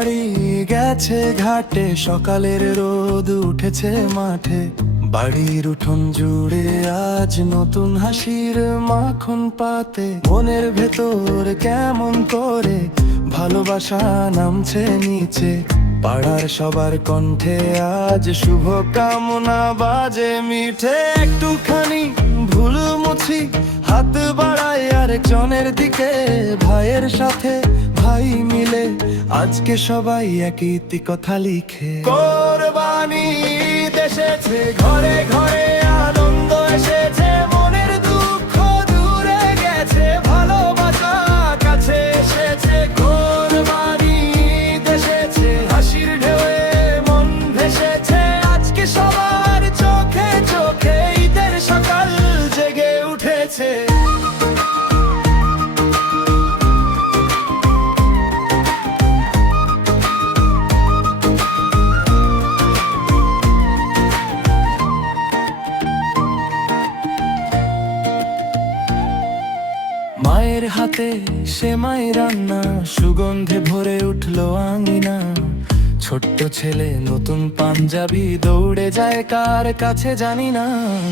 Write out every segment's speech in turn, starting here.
বাড়ি গেছে ঘাটে, সকালের রোদ উঠেছে মাঠে। বাড়ির উঠোন জুড়ে আজ নতুন হাসির মাখন পাতে। মনের ভেতর কেমন করে ভালোবাসা নামছে নিচে। পাড়ার সবার কণ্ঠে আজ শুভ কামনা বাজে মিঠে। একটুখানি ভুল মুছি, হাত বাড়ায় আরেকজনের দিকে। ভাইয়ের সাথে ভাই মিলে আজকে সবাই একই কথা লিখে। কোরবানি এসেছে ঘরে ঘরে, আনন্দ এসেছে, মনের দুঃখ দূরে গেছে, ভালোবাসা কাছে এসেছে। কোরবানি এসেছে হাসির ঢেউয়ে মন ভেসেছে। আজকে সবার চোখে চোখে ঈদের সকাল জেগে উঠেছে। মায়ের হাতে সেমাই রান্না, সুগন্ধে ভরে উঠলো আঙিনা। ছোট্ট ছেলে নতুন পাঞ্জাবি, দৌড়ে যায় কার কাছে জানি না।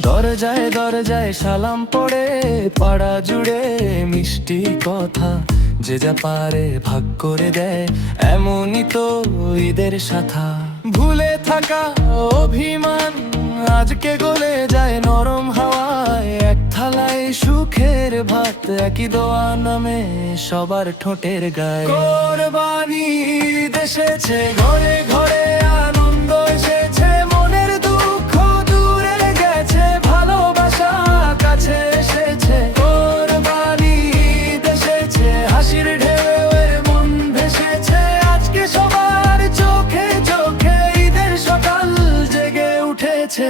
দরজায় দরজায় সালাম পড়ে, পাড়া জুড়ে মিষ্টি কথা। যে যা পারে ভাগ করে দেয়, এমনই তো ঈদের সাথা। ভুলে থাকা অভিমান আজকে গলে যায় নরম হাওয়ায়। এক থালায় সুখের ভাত, একই দোয়া নামে সবার ঠোঁটের গায়ে। কোরবানি এসেছে ঘরে ঘরে, আনন্দ এসেছে, মনের দুঃখ দূরে গেছে, ভালোবাসা কাছে এসেছে। কোরবানি এসেছে হাসির ঢেউয়ে মন ভেসেছে। আজকে সবার চোখে চোখে ঈদের সকাল জেগে উঠেছে।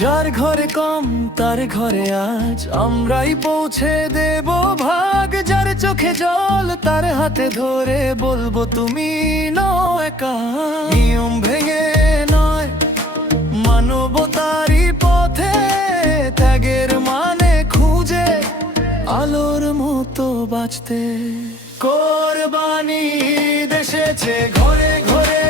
যার ঘরে কম তার ঘরে আজ আমরাই পৌঁছে দেব ভাগ। যার চোখে জল তার হাতে ধরে বলবো তুমি নও একা। নিয়ম ভেঙে নয়, মানবতারই পথে, ত্যাগের মানে খুঁজে আলোর মতো বাঁচতে। কোরবানি এসেছে ঘরে ঘরে,